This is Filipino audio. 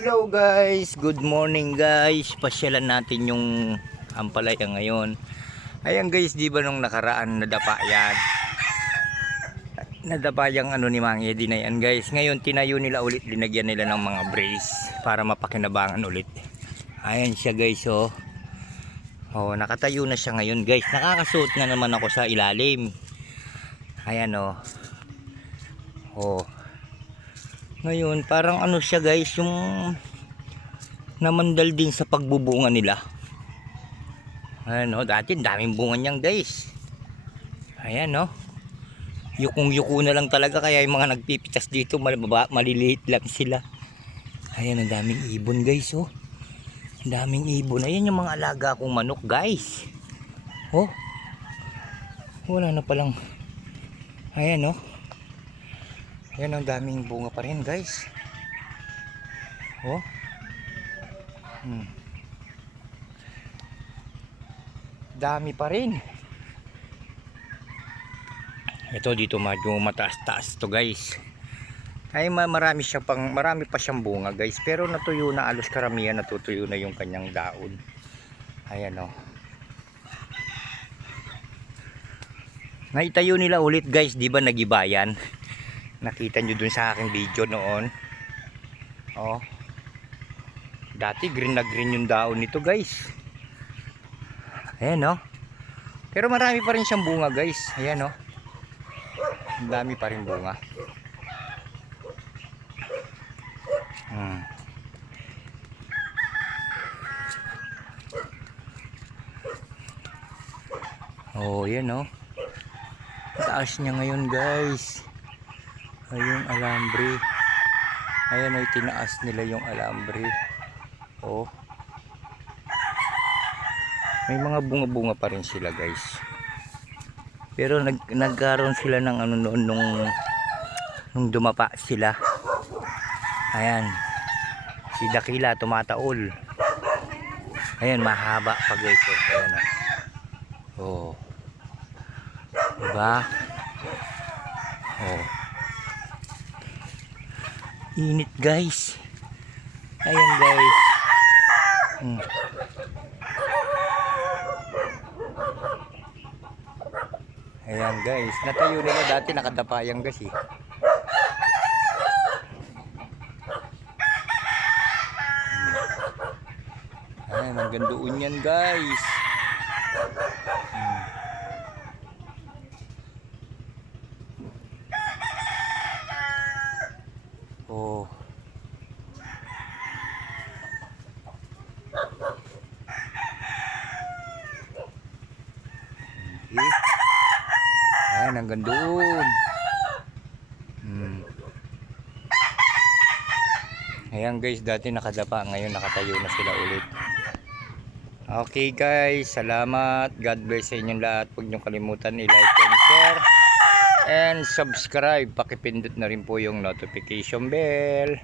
Hello guys, good morning guys. Pasyalan natin yung ampalaya ngayon. Ayan guys, di ba nung nakaraan nadapa yan? Nadapa yung ano ni Mang Eddie na yan guys. Ngayon tinayo nila ulit, linagyan nila ng mga brace para mapakinabangan ulit. Ayan siya guys oh. Oh, nakatayo na siya ngayon guys. Nakakasuot na naman ako sa ilalim. Ayan oh. Oh. Ngayon parang ano siya guys, yung namandal din sa pagbubunga nila. Ayan o, dati daming bunga niyan guys. Ayan o, yukong-yuko na lang talaga, kaya yung mga nagpipitas dito maliliit lang sila. Ayan, ang daming ibon guys o. Ang daming ibon. Ayan yung mga alaga kong manok guys. Oh, wala na palang. Ayan o. Ayan, ang daming bunga pa rin guys. Oh. Dami pa rin. Ito dito medyo mataas-taas to guys. Ay marami pa siyang bunga guys, pero natuyo na, alos karamihan natutuyo na yung kanyang daon. Ayan oh. Naitayo nila ulit guys, di ba nagibayan? Nakita nyo dun sa aking video noon. Oh. Dati green na green yung daon nito guys. Ayan oh. Pero marami pa rin siyang bunga guys. Ayan oh. Ang dami pa rin bunga. Oh, yan oh. Taas niya ngayon guys. Ayun, alambre. Ayan oh, tinaas nila yung alambre. Oh. May mga bunga-bunga pa rin sila guys. Pero nagkaroon sila ng ano noon nung dumapa sila. Ayan. Si Dakila tumataol. Ayan, mahaba pa guys. Ayan oh. Diba? Oh. Init guys. Ayan guys. Ayan guys, natayo nila, dati nakadapayang guys eh. Ayan, hanggang doon yan guys. Oh. Okay. Ayan, hanggang doon. Ayan guys, dati nakadapa, ngayon nakatayo na sila ulit. Okay guys, salamat. God bless sa inyong lahat. Huwag niyong kalimutan i-like and share and subscribe. Pakipindot na rin po yung notification bell.